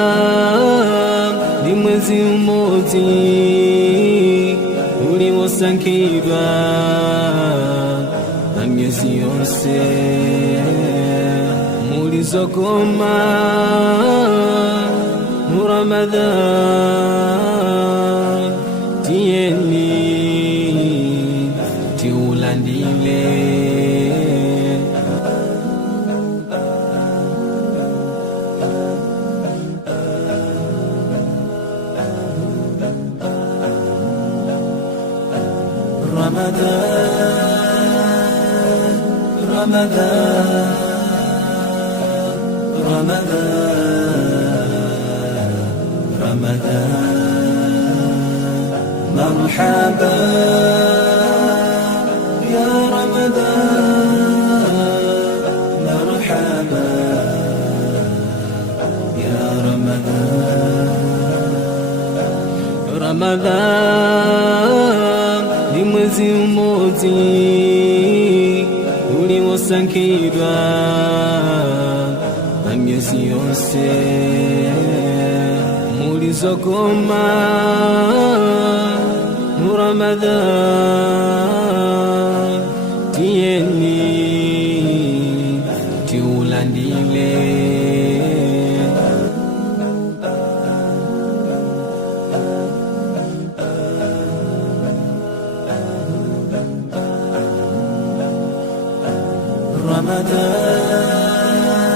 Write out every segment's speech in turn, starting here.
Ramadhan ni mwezi mmoja uliosankidwa na miezi yose mulizokoma mu Ramadhan tieni tiulandile Ramadan, Ramadan, Ramadan, Ramadan. Marhaba ya Ramadan, marhaba ya Ramadan. Ramadan ni mwezi mmoja uliosankidwa na miezi yose mulizokoma mu Ramadhan tieni tiulandile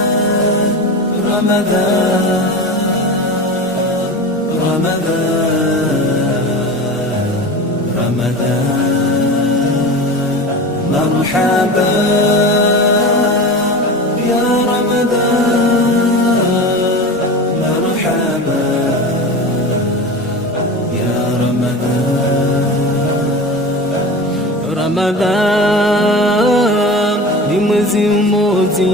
Ramadan, Ramadan, Ramadan, Ramadan. Marhaba ya Ramadan, marhaba ya Ramadan. Ramadan ni mwezi mmoja